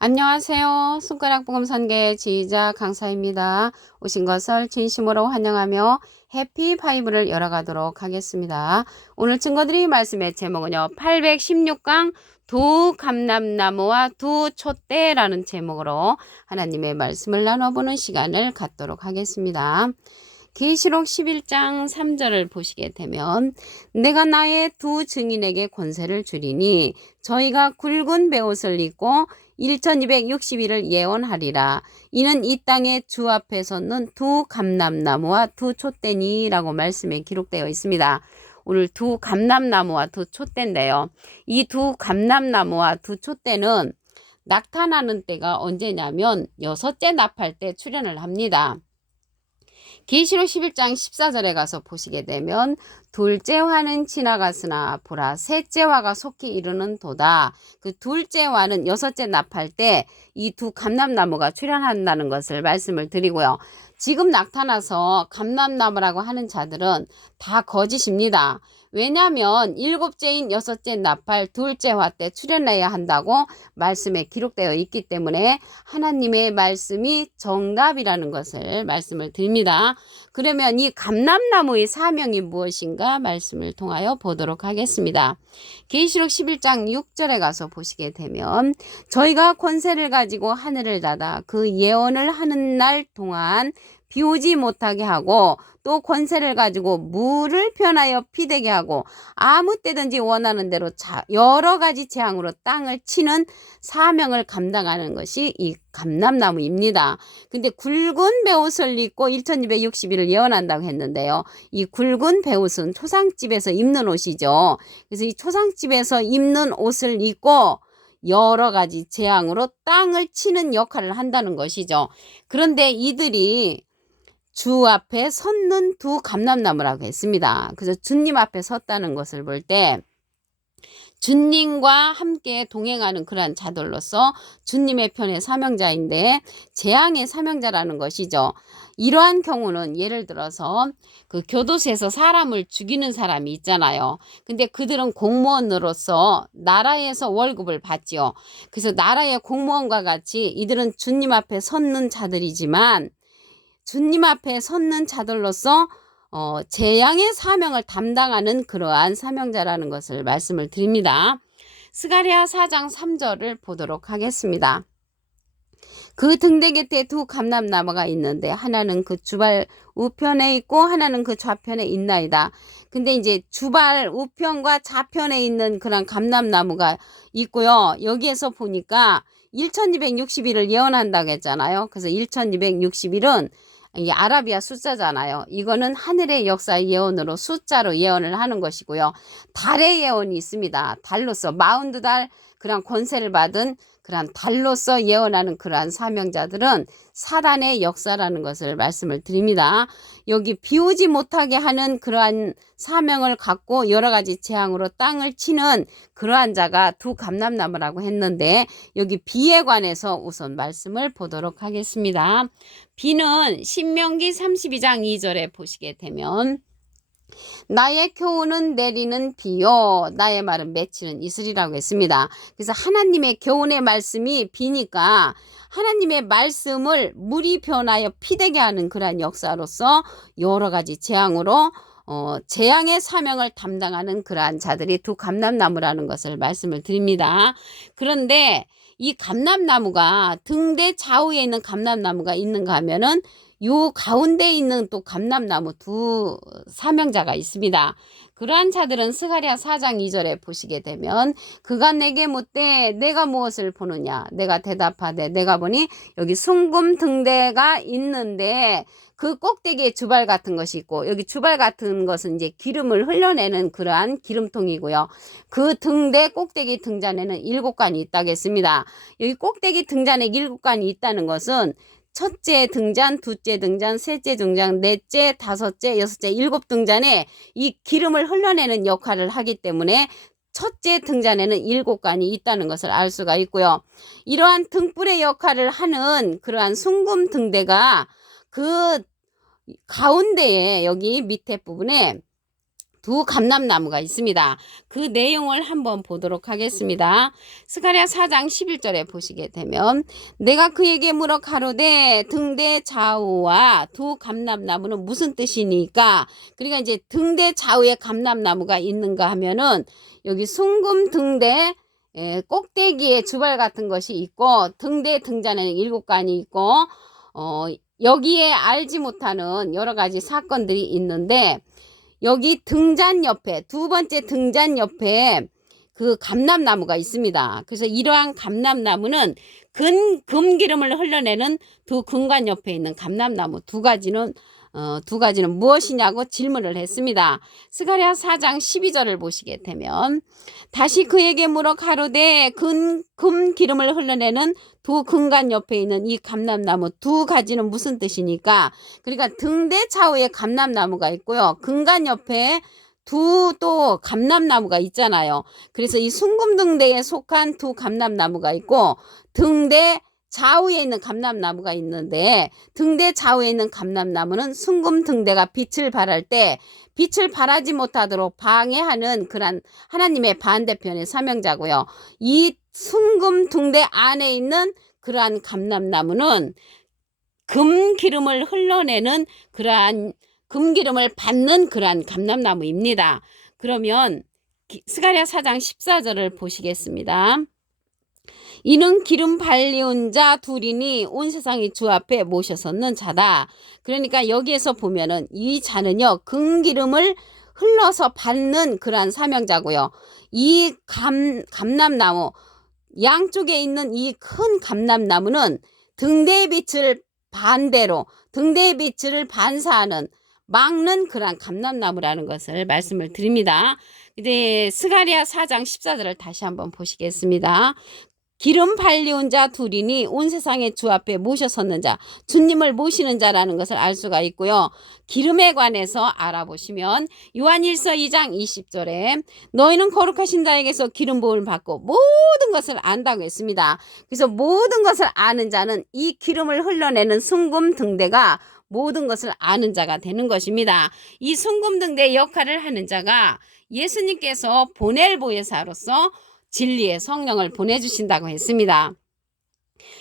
안녕하세요. 손가락 복음 선계 지휘자 강사입니다. 오신 것을 진심으로 환영하며 해피 파이브를 열어가도록 하겠습니다. 오늘 증거드릴 말씀의 제목은요. 816강 두 감람나무와 두 촛대라는 제목으로 하나님의 말씀을 나눠보는 시간을 갖도록 하겠습니다. 계시록 11장 3절을 보시게 되면 내가 나의 두 증인에게 권세를 주리니 저희가 굵은 베옷을 입고 1260일을 예언하리라. 이는 이 땅의 주 앞에 섰는 두 감람나무와 두 촛대니라고 말씀에 기록되어 있습니다. 오늘 두 감람나무와 두 촛대인데요. 이 두 감람나무와 두 촛대는 나타나는 때가 언제냐면 여섯째 나팔 때 출현을 합니다. 계시록 11장 14절에 가서 보시게 되면 둘째 화는 지나갔으나 보라 셋째 화가 속히 이르는 도다. 그 둘째 화는 여섯째 나팔 때 이 두 감람나무가 출현한다는 것을 말씀을 드리고요. 지금 나타나서 감람나무라고 하는 자들은 다 거짓입니다. 왜냐하면 일곱째인 여섯째 나팔 둘째 화 때 출현해야 한다고 말씀에 기록되어 있기 때문에 하나님의 말씀이 정답이라는 것을 말씀을 드립니다. 그러면 이 감람나무의 사명이 무엇인가 말씀을 통하여 보도록 하겠습니다. 계시록 11장 6절에 가서 보시게 되면 저희가 권세를 가지고 하늘을 닫아 그 예언을 하는 날 동안 비 오지 못하게 하고 또 권세를 가지고 물을 변하여 피되게 하고 아무 때든지 원하는 대로 여러 가지 재앙으로 땅을 치는 사명을 감당하는 것이 이 감람나무입니다. 근데 굵은 베옷을 입고 1260일을 예언한다고 했는데요. 이 굵은 베옷은 초상집에서 입는 옷이죠. 그래서 이 초상집에서 입는 옷을 입고 여러 가지 재앙으로 땅을 치는 역할을 한다는 것이죠. 그런데 이들이 주 앞에 섰는 두 감람나무라고 했습니다. 그래서 주님 앞에 섰다는 것을 볼 때 주님과 함께 동행하는 그러한 자들로서 주님의 편의 사명자인데 재앙의 사명자라는 것이죠. 이러한 경우는 예를 들어서 그 교도소에서 사람을 죽이는 사람이 있잖아요. 근데 그들은 공무원으로서 나라에서 월급을 받지요. 그래서 나라의 공무원과 같이 이들은 주님 앞에 섰는 자들이지만 주님 앞에 섰는 자들로서 재앙의 사명을 담당하는 그러한 사명자라는 것을 말씀을 드립니다. 스가랴 4장 3절을 보도록 하겠습니다. 그 등대 곁에 두 감람나무가 있는데 하나는 그 주발 우편에 있고 하나는 그 좌편에 있나이다. 근데 이제 주발 우편과 좌편에 있는 그런 감람나무가 있고요. 여기에서 보니까 1260일을 예언한다고 했잖아요. 그래서 1260일은 이 아라비아 숫자잖아요. 이거는 하늘의 역사의 예언으로 숫자로 예언을 하는 것이고요. 달의 예언이 있습니다. 달로서 42달 그런 권세를 받은 그러한 달로서 예언하는 그러한 사명자들은 사단의 역사라는 것을 말씀을 드립니다. 여기 비오지 못하게 하는 그러한 사명을 갖고 여러 가지 재앙으로 땅을 치는 그러한 자가 두 감람나무라고 했는데 여기 비에 관해서 우선 말씀을 보도록 하겠습니다. 비는 신명기 32장 2절에 보시게 되면 나의 교훈은 내리는 비요 나의 말은 맺히는 이슬이라고 했습니다. 그래서 하나님의 교훈의 말씀이 비니까 하나님의 말씀을 물이 변하여 피되게 하는 그러한 역사로서 여러 가지 재앙으로 재앙의 사명을 담당하는 그러한 자들이 두 감람나무라는 것을 말씀을 드립니다. 그런데 이 감람나무가 등대 좌우에 있는 감람나무가 있는가 하면은 요 가운데 있는 또 감람나무 두 사명자가 있습니다. 그러한 자들은 스가랴 4장 2절에 보시게 되면 그가 내게 묻되 내가 무엇을 보느냐 내가 대답하되 내가 보니 여기 숭금 등대가 있는데 그 꼭대기에 주발 같은 것이 있고 여기 주발 같은 것은 이제 기름을 흘려내는 그러한 기름통이고요. 그 등대 꼭대기 등잔에는 7관이 있다고 했습니다. 여기 꼭대기 등잔에 7관이 있다는 것은 첫째 등잔, 둘째 등잔, 셋째 등잔, 넷째, 다섯째, 여섯째, 7등잔에 이 기름을 흘러내는 역할을 하기 때문에 첫째 등잔에는 7관이 있다는 것을 알 수가 있고요. 이러한 등불의 역할을 하는 그러한 숭금 등대가 그 가운데에 여기 밑에 부분에 두 감람나무가 있습니다. 그 내용을 한번 보도록 하겠습니다. 스가랴 4장 11절에 보시게 되면 내가 그에게 물어 가로되 등대 좌우와 두 감람나무는 무슨 뜻이니까? 그러니까 이제 등대 좌우에 감람나무가 있는가 하면은 여기 숭금 등대 꼭대기에 주발 같은 것이 있고 등대 등잔에는 7간이 있고 여기에 알지 못하는 여러 가지 사건들이 있는데 여기 등잔 옆에 두 번째 등잔 옆에 그 감람나무가 있습니다. 그래서 이러한 감람나무는 금기름을 흘러내는 두 금관 옆에 있는 감람나무 두 가지는 무엇이냐고 질문을 했습니다. 스가랴 4장 12절을 보시게 되면 다시 그에게 물어 가로되 금기름을 흘러내는 두 금관 옆에 있는 이 감람나무 두 가지는 무슨 뜻이니까? 그러니까 등대 좌우에 감람나무가 있고요. 금관 옆에 또 감람나무가 있잖아요. 그래서 이 숭금등대에 속한 두 감람나무가 있고 등대 좌우에 있는 감람나무가 있는데 등대 좌우에 있는 감람나무는 숭금등대가 빛을 발할 때 빛을 발하지 못하도록 방해하는 그런 하나님의 반대편의 사명자고요. 이 숭금등대 안에 있는 그러한 감람나무는 금기름을 흘러내는 그러한 금기름을 받는 그러한 감람나무입니다. 그러면 스가랴 4장 14절을 보시겠습니다. 이는 기름 발리운 자 둘이니 온 세상이 주 앞에 모셔섰는 자다. 그러니까 여기에서 보면은 이 자는요 금기름을 흘러서 받는 그러한 사명자고요. 이 감람나무 양쪽에 있는 이 큰 감람나무는 등대의 빛을 반대로 등대의 빛을 반사하는 막는 그러한 감람나무라는 것을 말씀을 드립니다. 이제 스가랴 4장 14절을 다시 한번 보시겠습니다. 기름 발리운 자 둘이니 온 세상의 주 앞에 모셔섰는 자, 주님을 모시는 자라는 것을 알 수가 있고요. 기름에 관해서 알아보시면 요한일서 2장 20절에 너희는 거룩하신 자에게서 기름 부음을 받고 모든 것을 안다고 했습니다. 그래서 모든 것을 아는 자는 이 기름을 흘러내는 숭금 등대가 모든 것을 아는 자가 되는 것입니다. 이 숭금 등대의 역할을 하는 자가 예수님께서 보낼 보혜사로서 진리의 성령을 보내주신다고 했습니다.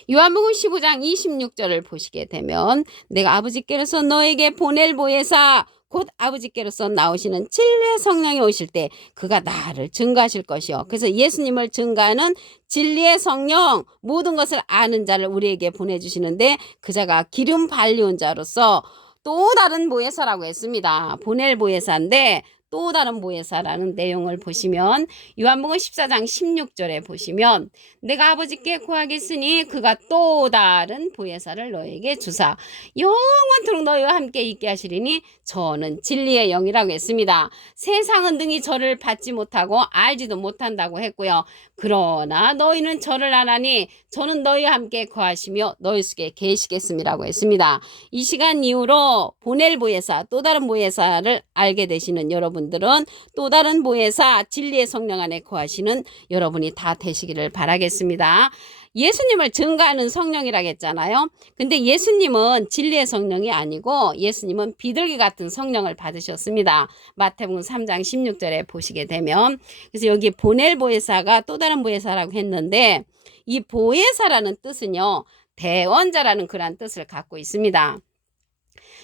요한복음 15장 26절을 보시게 되면 내가 아버지께로서 너에게 보낼 보혜사 곧 아버지께로서 나오시는 진리의 성령이 오실 때 그가 나를 증거하실 것이요. 그래서 예수님을 증거하는 진리의 성령 모든 것을 아는 자를 우리에게 보내주시는데 그 자가 기름 발리운 자로서 또 다른 보혜사라고 했습니다. 보낼 보혜사인데 또 다른 보혜사라는 내용을 보시면 요한복음 14장 16절에 보시면 내가 아버지께 구하겠으니 그가 또 다른 보혜사를 너에게 주사 영원토록 너희와 함께 있게 하시리니 저는 진리의 영이라고 했습니다. 세상은 능히 저를 받지 못하고 알지도 못한다고 했고요. 그러나 너희는 저를 아나니 저는 너희와 함께 거하시며 너희 속에 계시겠음이라고 했습니다. 이 시간 이후로 보낼 보혜사 또 다른 보혜사를 알게 되시는 여러분들은 또 다른 보혜사 진리의 성령 안에 거하시는 여러분이 다 되시기를 바라겠습니다. 예수님을 증거하는 성령이라고 했잖아요. 근데 예수님은 진리의 성령이 아니고 예수님은 비둘기 같은 성령을 받으셨습니다. 마태복음 3장 16절에 보시게 되면 그래서 여기 보낼 보혜사가 또 다른 보혜사라고 했는데 이 보혜사라는 뜻은요 대언자라는 그런 뜻을 갖고 있습니다.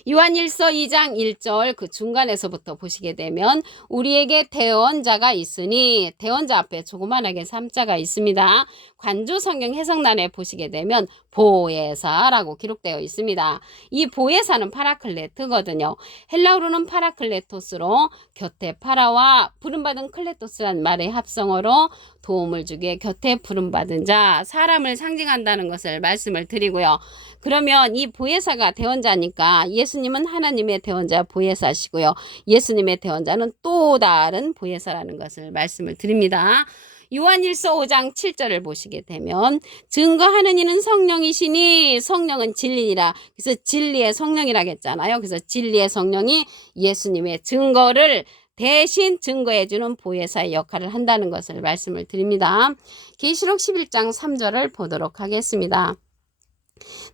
요한일서 2장 1절 그 중간에서부터 보시게 되면 우리에게 대언자가 있으니 대언자 앞에 조그만하게 3자가 있습니다. 관조 성경 해석란에 보시게 되면 보혜사라고 기록되어 있습니다. 이 보혜사는 파라클레트거든요. 헬라어로는 파라클레토스로 곁에 파라와 부름받은 클레토스란 말의 합성어로 도움을 주기에 곁에 부름받은 자, 사람을 상징한다는 것을 말씀을 드리고요. 그러면 이 보혜사가 대언자니까 예수님은 하나님의 대언자 보혜사시고요. 예수님의 대언자는 또 다른 보혜사라는 것을 말씀을 드립니다. 요한일서 5장 7절을 보시게 되면 증거하는 이는 성령이시니 성령은 진리니라. 그래서 진리의 성령이라고 했잖아요. 그래서 진리의 성령이 예수님의 증거를 대신 증거해주는 보혜사의 역할을 한다는 것을 말씀을 드립니다. 계시록 11장 3절을 보도록 하겠습니다.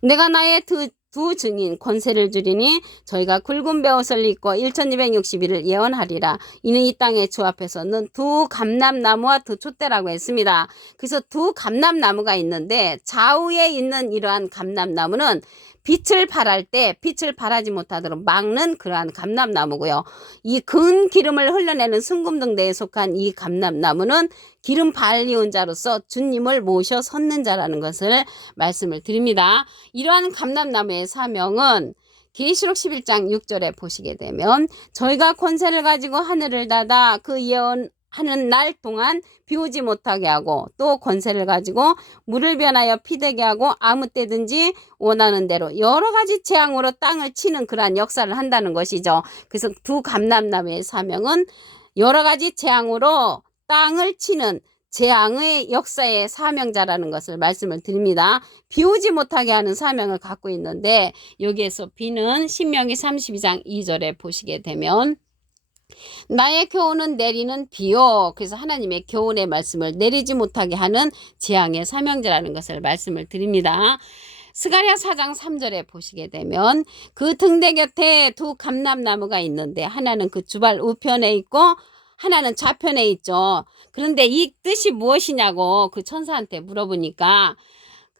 내가 나의 두 증인 권세를 주리니 저희가 굵은 베옷을 입고 1260일을 예언하리라. 이는 이 땅의 주 앞에서는 두 감람나무와 두 촛대라고 했습니다. 그래서 두 감람나무가 있는데 좌우에 있는 이러한 감람나무는 빛을 발할 때 빛을 발하지 못하도록 막는 그러한 감람나무고요. 이 근 기름을 흘러내는 순금등대에 속한 이 감람나무는 기름 발리운 자로서 주님을 모셔 섰는 자라는 것을 말씀을 드립니다. 이러한 감람나무의 사명은 계시록 11장 6절에 보시게 되면 저희가 권세를 가지고 하늘을 닫아 그 예언하는 날 동안 비오지 못하게 하고 또 권세를 가지고 물을 변하여 피되게 하고 아무 때든지 원하는 대로 여러 가지 재앙으로 땅을 치는 그러한 역사를 한다는 것이죠. 그래서 두 감람나무의 사명은 여러 가지 재앙으로 땅을 치는 재앙의 역사의 사명자라는 것을 말씀을 드립니다. 비오지 못하게 하는 사명을 갖고 있는데 여기에서 비는 신명기 32장 2절에 보시게 되면 나의 교훈은 내리는 비요. 그래서 하나님의 교훈의 말씀을 내리지 못하게 하는 재앙의 사명자라는 것을 말씀을 드립니다. 스가랴 4장 3절에 보시게 되면 그 등대 곁에 두 감람나무가 있는데 하나는 그 주발 우편에 있고 하나는 좌편에 있죠. 그런데 이 뜻이 무엇이냐고 그 천사한테 물어보니까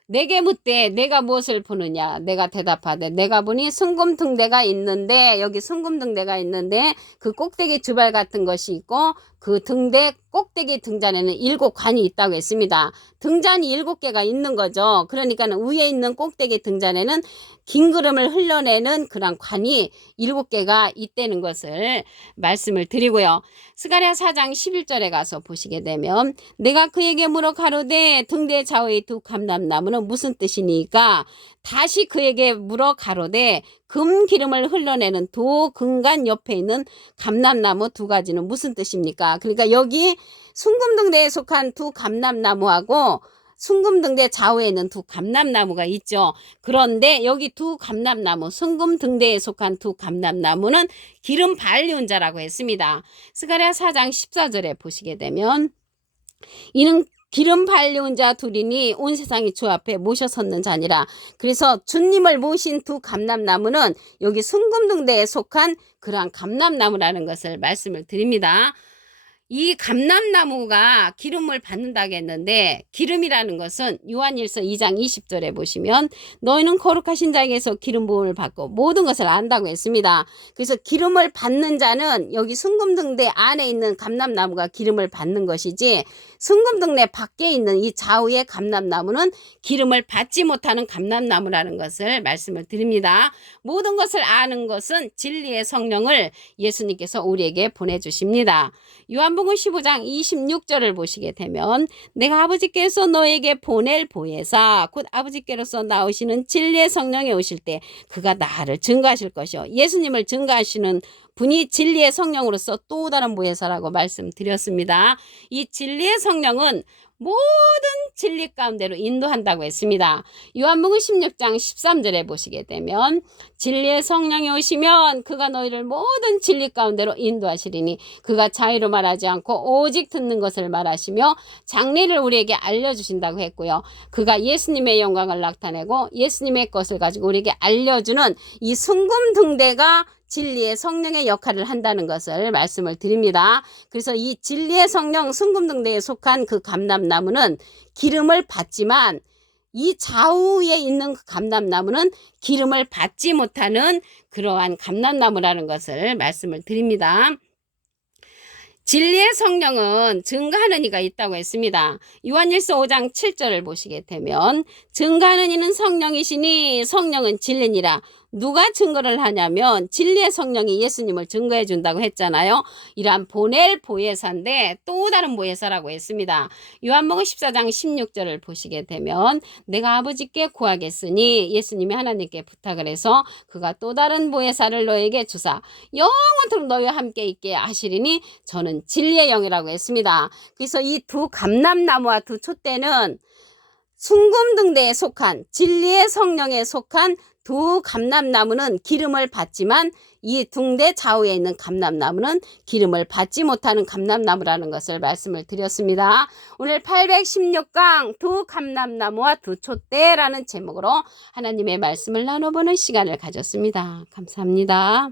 내게 묻되 내가 무엇을 보느냐. 내가 대답하되 내가 보니 순금등대가 있는데 여기 순금등대가 있는데 그 꼭대기 주발 같은 것이 있고 그 등대 꼭대기 등잔에는 7관이 있다고 했습니다. 등잔이 7개가 있는 거죠. 그러니까는 위에 있는 꼭대기 등잔에는 긴 구름을 흘러내는 그런 관이 7개가 있다는 것을 말씀을 드리고요. 스가랴 4장 11절에 가서 보시게 되면 내가 그에게 물어 가로되 등대 좌우의 두 감람나무는 무슨 뜻이니까 다시 그에게 물어 가로되 금 기름을 흘러내는 두 근간 옆에 있는 감람나무 두 가지는 무슨 뜻입니까? 그러니까 여기 순금등대에 속한 두 감람나무하고 순금등대 좌우에 있는 두 감람나무가 있죠. 그런데 여기 두 감람나무, 순금등대에 속한 두 감람나무는 기름 발리운 자라고 했습니다. 스가랴 4장 14절에 보시게 되면 이는 기름 발리운 자 둘이니 온 세상이 주 앞에 모셔 섰는 자니라. 그래서 주님을 모신 두 감람나무는 여기 순금등대에 속한 그러한 감람나무라는 것을 말씀을 드립니다. 이 감람나무가 기름을 받는다고 했는데 기름이라는 것은 요한일서 2장 20절에 보시면 너희는 거룩하신 자에게서 기름 부음을 받고 모든 것을 안다고 했습니다. 그래서 기름을 받는 자는 여기 순금등대 안에 있는 감람나무가 기름을 받는 것이지 순금등대 밖에 있는 이 좌우의 감람나무는 기름을 받지 못하는 감람나무라는 것을 말씀을 드립니다. 모든 것을 아는 것은 진리의 성령을 예수님께서 우리에게 보내주십니다. 요한복음 15장 26절을 보시게 되면 내가 아버지께서 너에게 보낼 보혜사 곧 아버지께로서 나오시는 진리의 성령이 오실 때 그가 나를 증거하실 것이요. 예수님을 증거하시는 분이 진리의 성령으로서 또 다른 보혜사라고 말씀드렸습니다. 이 진리의 성령은 모든 진리 가운데로 인도한다고 했습니다. 요한복음 16장 13절에 보시게 되면 진리의 성령이 오시면 그가 너희를 모든 진리 가운데로 인도하시리니 그가 자유로 말하지 않고 오직 듣는 것을 말하시며 장래를 우리에게 알려주신다고 했고요. 그가 예수님의 영광을 나타내고 예수님의 것을 가지고 우리에게 알려주는 이 순금등대가 진리의 성령의 역할을 한다는 것을 말씀을 드립니다. 그래서 이 진리의 성령 순금등대에 속한 그 감람나무는 기름을 받지만 이 좌우에 있는 그 감람나무는 기름을 받지 못하는 그러한 감람나무라는 것을 말씀을 드립니다. 진리의 성령은 증거하는 이가 있다고 했습니다. 요한일서 5장 7절을 보시게 되면 증거하는 이는 성령이시니 성령은 진리니라. 누가 증거를 하냐면 진리의 성령이 예수님을 증거해 준다고 했잖아요. 이러한 보낼 보혜사인데 또 다른 보혜사라고 했습니다. 요한복음 14장 16절을 보시게 되면 내가 아버지께 구하겠으니 예수님이 하나님께 부탁을 해서 그가 또 다른 보혜사를 너에게 주사 영원토록 너희와 함께 있게 하시리니 저는 진리의 영이라고 했습니다. 그래서 이 두 감람나무와 두 촛대는 순금등대에 속한 진리의 성령에 속한 두 감람나무는 기름을 받지만 이 등대 좌우에 있는 감람나무는 기름을 받지 못하는 감람나무라는 것을 말씀을 드렸습니다. 오늘 816강 두 감람나무와 두 촛대라는 제목으로 하나님의 말씀을 나눠보는 시간을 가졌습니다. 감사합니다.